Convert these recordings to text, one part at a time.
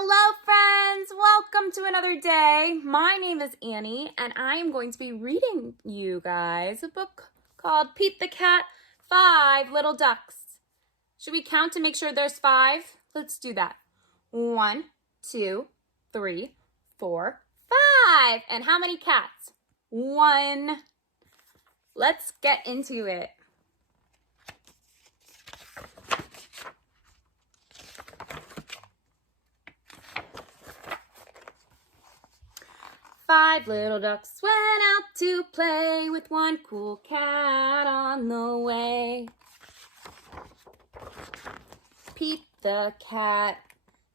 Hello friends, welcome to another day. My name is Annie and I am going to be reading you guys a book called Pete the Cat, 5 Little Ducks. Should we count to make sure there's 5? Let's do that. 1, 2, 3, 4, 5. And how many cats? 1. Let's get into it. Five little ducks went out to play with one cool cat on the way. Pete the cat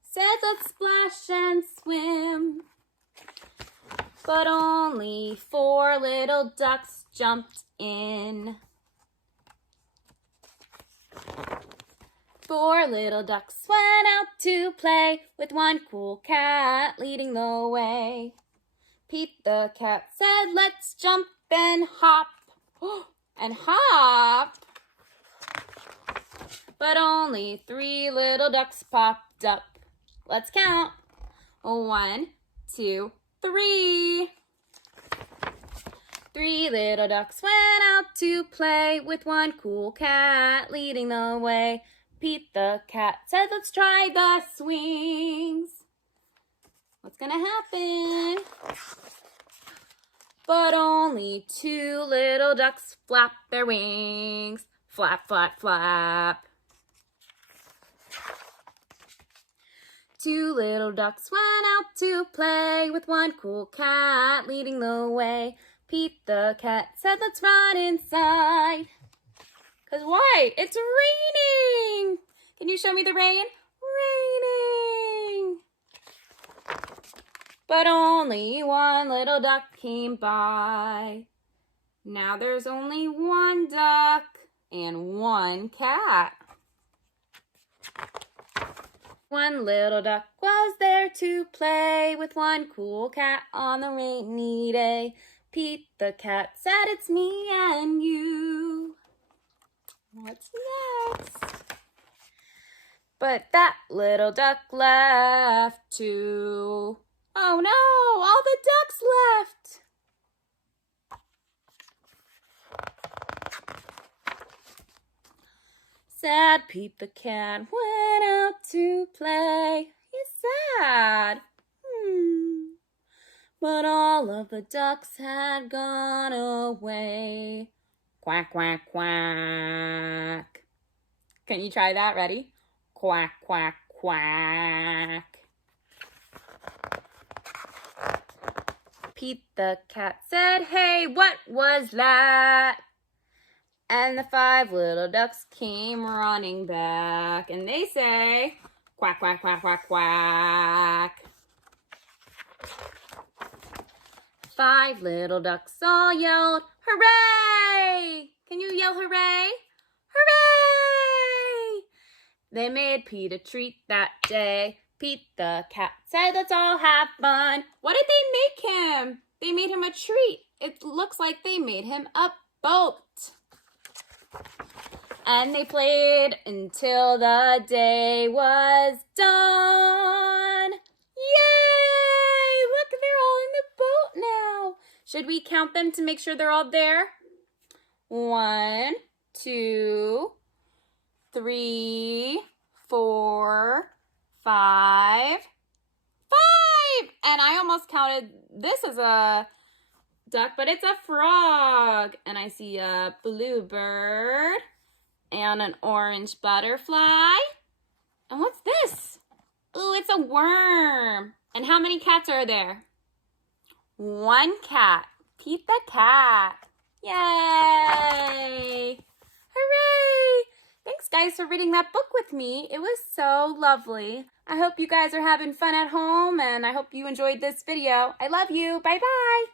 said, "Let's splash and swim." But only 4 little ducks jumped in. 4 little ducks went out to play with one cool cat leading the way. Pete the cat said, "Let's jump and hop," and hop. But only 3 little ducks popped up. Let's count. 1, 2, 3. 3 little ducks went out to play with one cool cat leading the way. Pete the cat said, "Let's try the swings." What's gonna happen? But only 2 little ducks flapped their wings. Flap, flap, flap. 2 little ducks went out to play with one cool cat leading the way. Pete the cat said, "Let's run inside." 'Cause why? It's raining. Can you show me the rain? Raining. But only 1 little duck came by. Now there's only 1 duck and 1 cat. 1 little duck was there to play with one cool cat on the rainy day. Pete the cat said, "It's me and you." What's next? But that little duck left too. Oh no, all the ducks left. Sad Pete the cat went out to play. He's sad. But all of the ducks had gone away. Quack, quack, quack. Can you try that? Ready? Quack, quack, quack. Pete the cat said, "Hey, what was that?" And the 5 little ducks came running back. And they say, "Quack, quack, quack, quack, quack." 5 little ducks all yelled, "Hooray!" Can you yell hooray? Hooray! They made Pete a treat that day. Pete the cat said, "Let's all have fun." What did they make him? They made him a treat. It looks like they made him a boat. And they played until the day was done. Yay! Look, they're all in the boat now. Should we count them to make sure they're all there? 1, 2, 3, 4, 5. 5! And I almost counted this as a duck, but it's a frog. And I see a bluebird and an orange butterfly. And what's this? Ooh, it's a worm. And how many cats are there? 1 cat. Pete the cat. Yay! Hooray! Thanks, guys, for reading that book with me. It was so lovely. I hope you guys are having fun at home, and I hope you enjoyed this video. I love you. Bye-bye.